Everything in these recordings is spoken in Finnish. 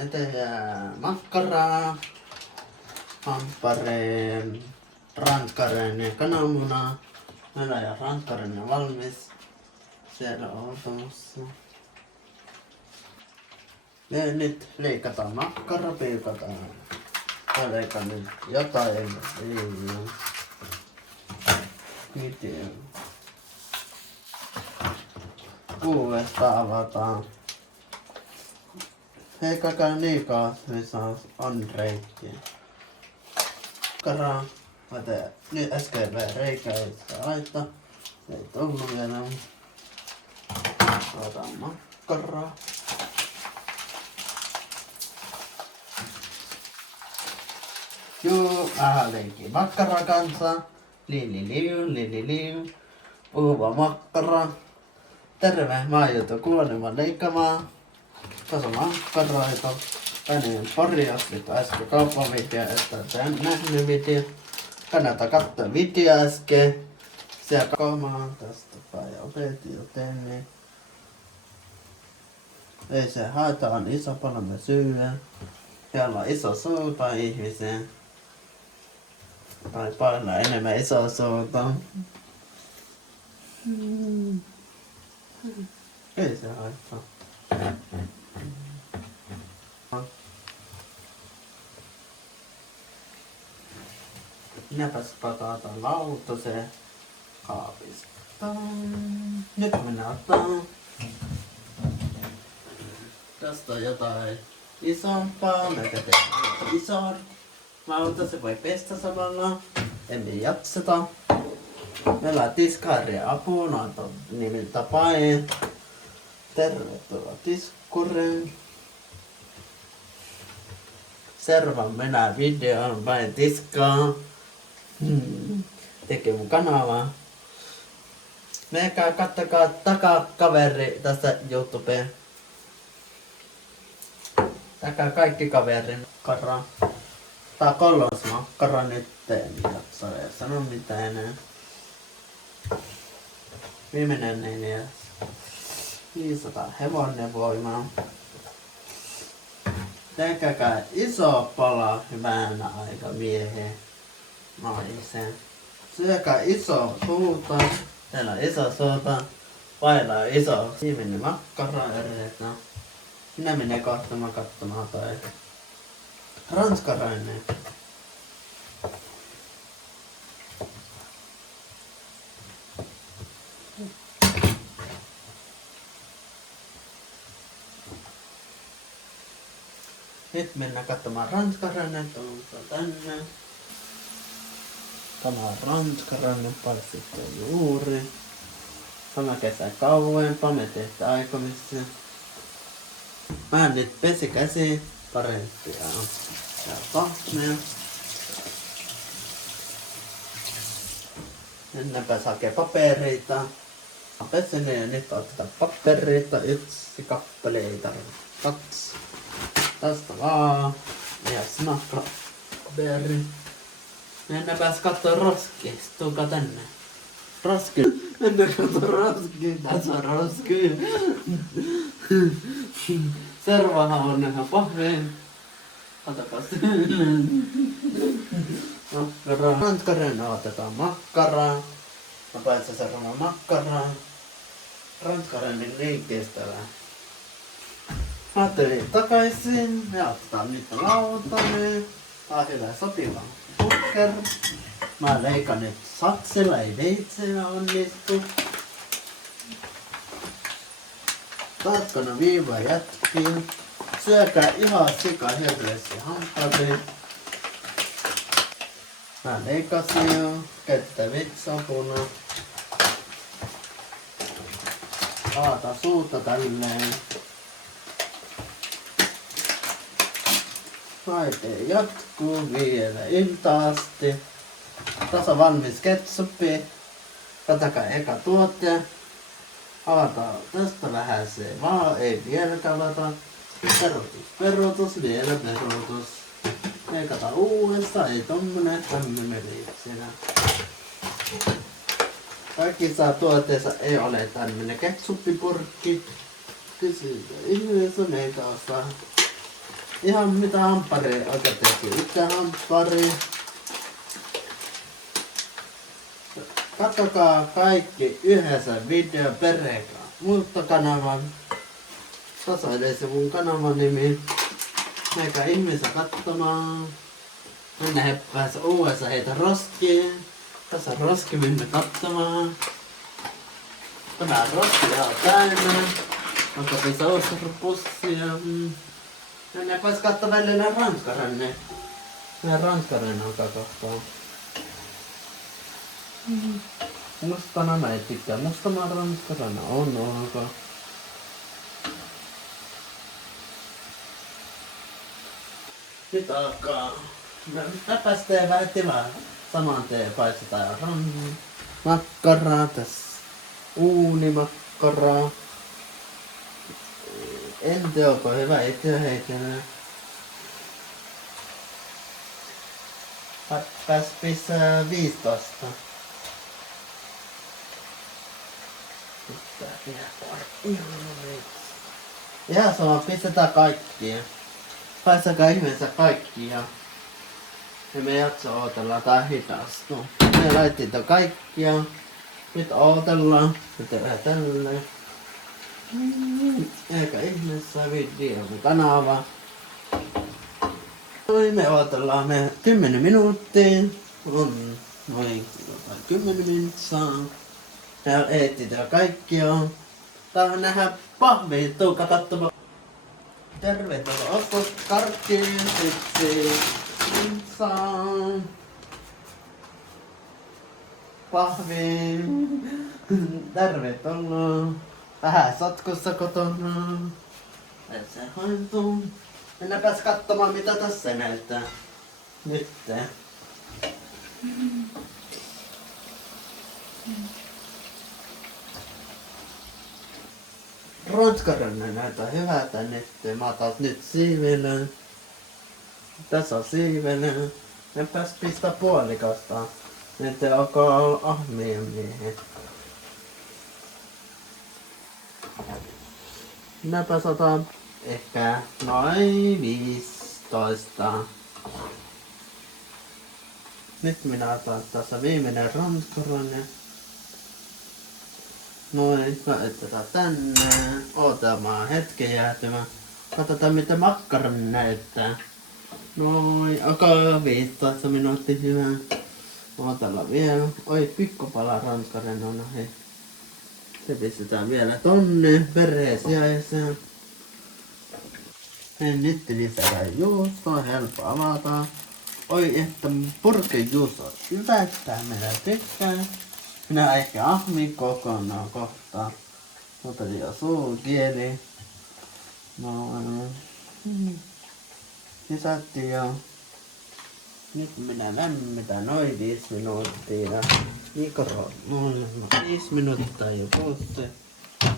me tehdään makkaraa, hamppareen, ranskaren ja kananmunaa. Meillä on ranskaren jo valmis. Siellä on tuossa. Me nyt leikataan makkara, piikataan. Tai leikan nyt jotain. Miten? Uudestaan avataan. Heikkakaa niikaa, missä on reikiä. Makkaraa. Mä teen nyt äsken vähän reikää, ei sitä laittaa. Ei tullut vielä. Otetaan makkaraa. Joo, leikki makkara kanssa. Lili. Puhuva makkara. Terve, mä oon joutu kuolemaan leikkaamaan. Tässä on makkaraita. Tänne pari askelta äsken kaupan video, että et nähnyt video. Kannattaa katsoa video äsken. Siellä kaumaan tästä päin opetin jo tänne. Ei se haeta, on iso paljon me syödä. Siellä on iso suuta ihmiseen. Tai paljon enemmän iso suuta. Ei se haittaa. Minäpäs pataatan lautaseen kaapista. Nyt mennään ottaa. Tästä on jotain isompaa. Me tehdään ison lautasen. Voi pestä samalla. Emme jakseta. Meillä on tiskaria apuna. On nimeltä Pae. Tervetuloa tiskuriin. Seuraavan mennään videoon Pae tiskaa. Tekee mun kanavaa. Menkää kattokaa takakaveri tästä YouTubeen. Takaa kaikki kaverin makkara. Tää kolmas makkara nyt en jaksa sano mitään enää. Viimeinen 4. 500 hevonen voimaa. Tehkääkää iso pala hyvänä aika mieheen. Naiseen. Syökää iso suuta. Täällä on iso suuta. Vailla iso. Viimeinen makkara yritetään. Minä menen katsomaan tai ranskarainen. Nyt mennään katsomaan ranskarainen. Tänne. Tämä on ranskarainen paistettu juuri. Tämä kesä kauempaa, me tehdään aikomissa. Mä nyt pesi käsi parempia ja tahmeja. Ennenpä hakee papereita. Mä pesin ja nyt otetaan papereita. 1 kappale, ei tarvitse 2. Tästä vaan. Ja snakka paperi. Ennenpäs kattoo roski. Tuukaa tänne. Roski. Mennään katso roski. Tässä on roski. Seuraavahan on ihan pahveen. Otapas. Makkaraa. Ranskaren otetaan makkaraa. Mä pääsen seuraavaan makkaraa. Ranskaren liikkeestä vähän. Ajattelin takaisin. Ja otetaan nyt lautanen. Tää on hyvä sopiva pukker. Mä leikan nyt saksilla, ei veitsellä onnistu. Tarkkana viiva jätkiin. Syökää ihan sika hirveästi hampaisiin. Mä leikasin jo. Käytetään vitsapuna. Avata suuta tälleen. Taite jatkuu vielä ilta asti. Tässä on valmis ketsuppi. Katsokaa eka tuote. Avataan tästä vähän se vaan, ei vielä kavata. Peruutus, vielä peruutus. Leikataan uudestaan, ei tommonen tämmönen siinä. Kaikissa tuotteissa ei ole tämmönen ketsuppipurkki. Kysytään ihmeessä, meitä osaa. Ihan mitä hampparia oikein teki. Yksi hamppari. Katsokaa kaikki yhdessä video perheekaan. Muutta kanavan. Tässä edessä mun kanavan nimi. Meikä ihmisiä katsomaan. Mennä heppäässä uudessa heitä roskiin. Tässä roski mennä katsomaan. Tämä roski on täynnä. Onko tässä ossarpussia? Mennään vois katsoa välillä ranskaranne. Meidän ranskaranne on kakahtaa. Mustana mä ei tykkää. Mustana ranskaranne on olkaa. Nyt alkaa. Läpästään vähän tilaa. Saman tien paistetaan makkaraa tässä. Uunimakkaraa. En tiedä, onko hyvä itse heitellä. Päs pissää 15. Pitää vielä ihan sama, pistetään kaikkia. Paistakaa ihmeessä kaikkia. Ja me jaksa ootella tää hidastuu. Me laittiin tää kaikkia. Nyt ootellaan. Se tehdään tälleen. Eikä ihmeessä video kanava. Me ootellaan me 10 minuuttia. On noin 10 minuuttia. Täällä etsitään kaikkia. Täällä nähdään pahviin. Tuuka katsomaan. Tervetuloa ostoskarkkiin. Siksi saan pahviin. Tervetuloa. Vähän sotkussa kotona. Se hoituu. Mennäänpäs katsomaan mitä tässä näyttää. Nyt. Ranskaranne näyttää hyvältä nyt. Mä otan nyt siivelen. Tässä on siivelen. Enpäs pistä puolikasta. Nyt alkaa ahmien miehen. Minäpäs otan ehkä noin 15. Nyt minä otan tässä viimeinen ranskaranne. Noin, laitetaan tänne. Odotamaan hetken jäätymään. Katsotaan mitä makkaran näyttää. Noin, alkaa 15 minuuttia hyvä. Odotellaan vielä. Oi, pikkupala ranskaren on ohi. Se pistetään vielä tonne perheesiäiseen. Nyt lisätään juustoa, helppo avata. Oi, että purkin juusto on hyvä, tää minä tykkään. Minä ehkä ahmin kokonaan kohta. Otan jo suukieli. Noin. Lisättiin jo. Nyt minä lämmitän noin 5 minuuttia. Mikro noin 5 minuuttia jo puhutte.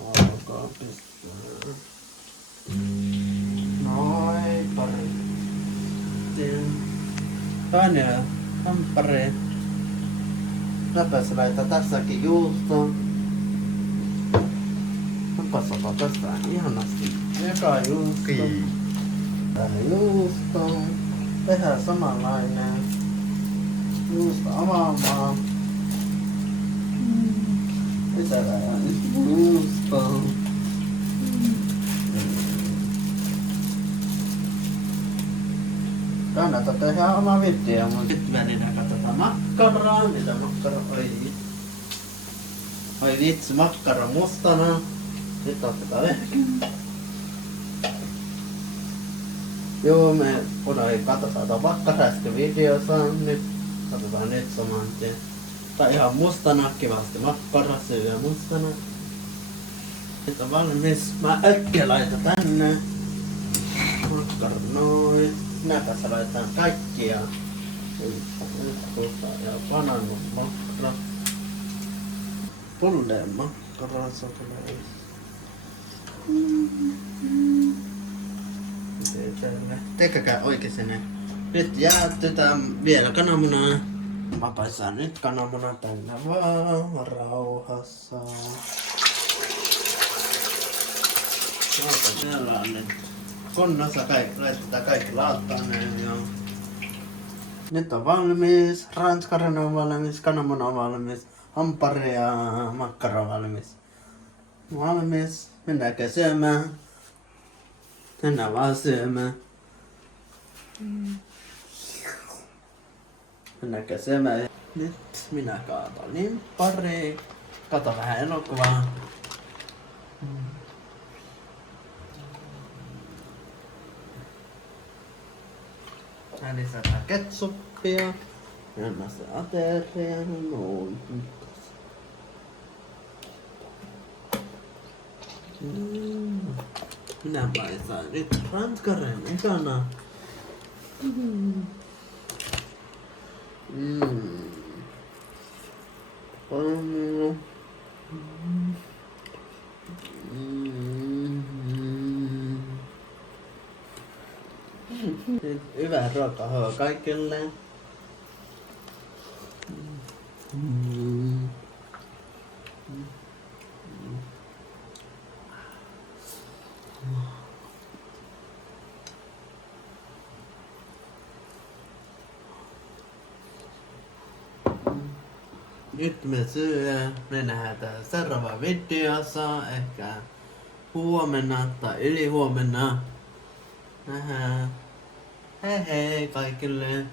Alkaa pistää. Noin pari. Toinen hamppari. Läpäs laittaa tässäkin juusto. Läpäs ottaa tästä ihanasti. Eka juusto. Tää juusto. Tehdään samanlainen. Juusto avaamaan. Lisätään juusto. Kannattaa tehdä oma video, mutta nyt välillä katsotaan makkaraa. Mitä makkara oli? Oi vitsi, makkara mustana. Nyt otetaan ehkä. Joo, me unohdin katsotaan tuon makkaraa äsken videossa. Nyt katsotaan nyt saman tien. Tää on ihan mustana, kivasti makkara, syö mustana. Nyt on valmis. Mä äkkiä laitan tänne. Makkara noin. Minä tässä laitetaan kaikkia. Ja bananun makkara. Pulleen makkara, se tulee. Tekäkää oikein. Nyt jäätetään vielä kananmunaa. Mä paisaan nyt kananmunan tänne vaan rauhassa. Täällä on nyt kunnossa, laitetaan kaikki lauttaneen ja nyt on valmis, ranskarin on valmis, kananmuna on valmis, hampari ja makkara on valmis. Valmis, mennäänkö syömään? Mennään vaan syömään. Mennäänkö syömään? Nyt minä kaaton limppari. Kato vähän elokuvaa. Ja lisätään ketsuppia. Ja anna se ateria. Noin. Minä paisaan nyt ranskaren ekana. Hyvää ruokaa kaikille. Nyt me syö. Me nähdään seuraava videossa. Ehkä huomenna tai ylihuomenna. Nähdään. Hei hei kaikille.